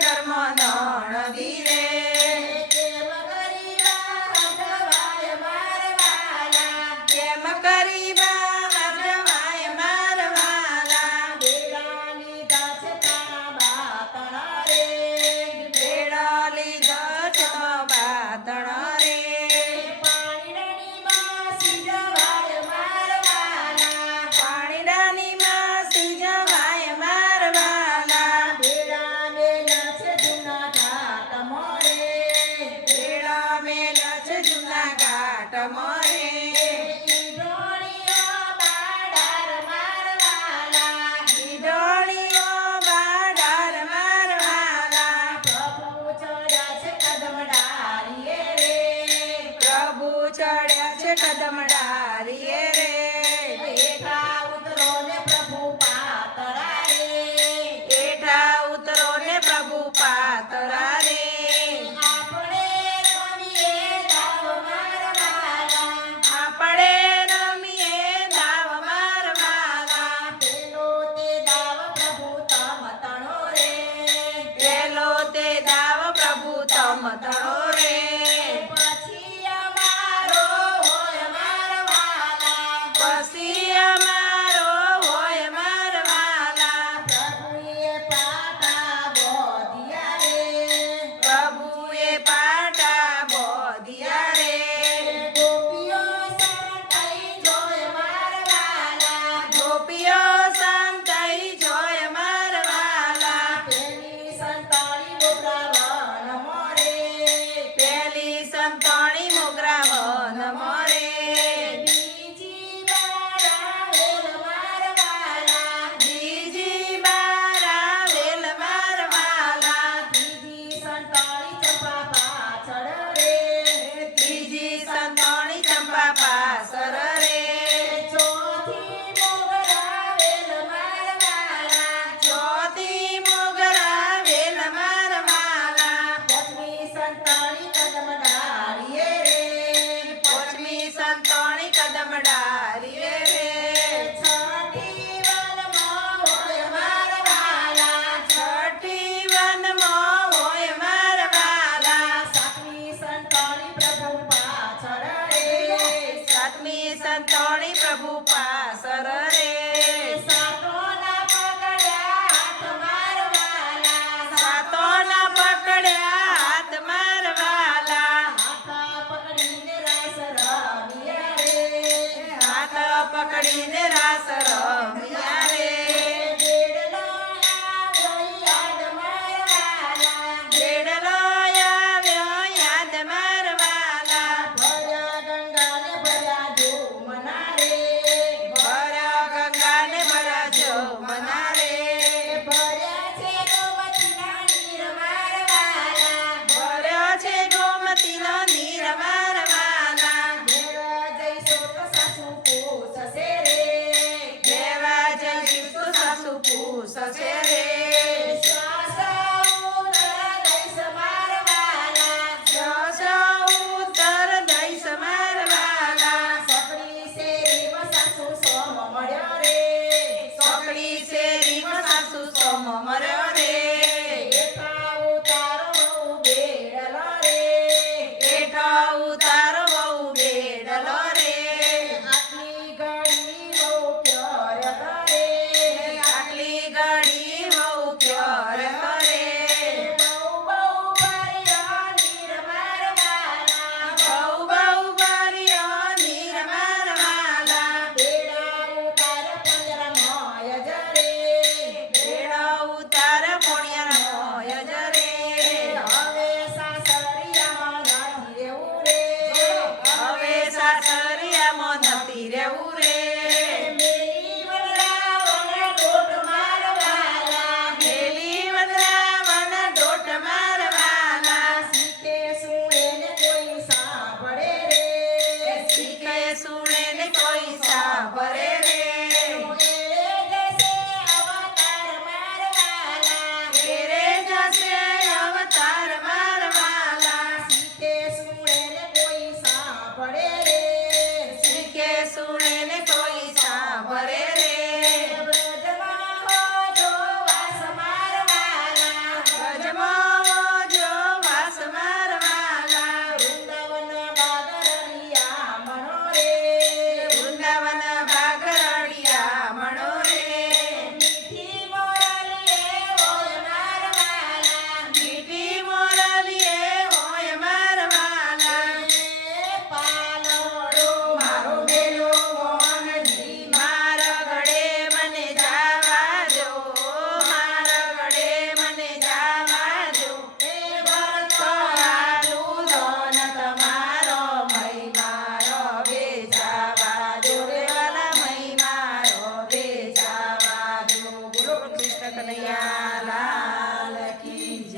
ઘરમાં નણદી રે કેમ કરી બા જવાય મારવાલા કેમ કરી બા જવાય મારવાલા બેડા લીધા છે તારા બાતણા રે બેડા લીધા છે તો બાતણ રે પાણીડાની માસી જવાય મારવાલા પાણીડાની માસી જવાય મારવાલા બેડા મેલા છે જૂના ઘાટ મોરે બેડા મેલા છે જૂના ઘાટ મોરે ઈડોળીઓ બાડાર મારવાલા ઈડોળીઓ બાડાર મારવાલા પ્રભુ ચડ્યા છે કદમ ડાળીએ રે પ્રભુ ચડ્યા છે કદમ ડારીએ રે બેઠા ઉતરો ને પ્રભુ પાતળા રે એઠા ઉતરો ને પ્રભુ પાતરા રે આપણે રમીએ દાવ મારવાલા આપણે રમીએ દાવ મારવાલા પેલો તે દાવ પ્રભુ તમ તણો રે પેલો તે દાવ પ્રભુ તમ તણો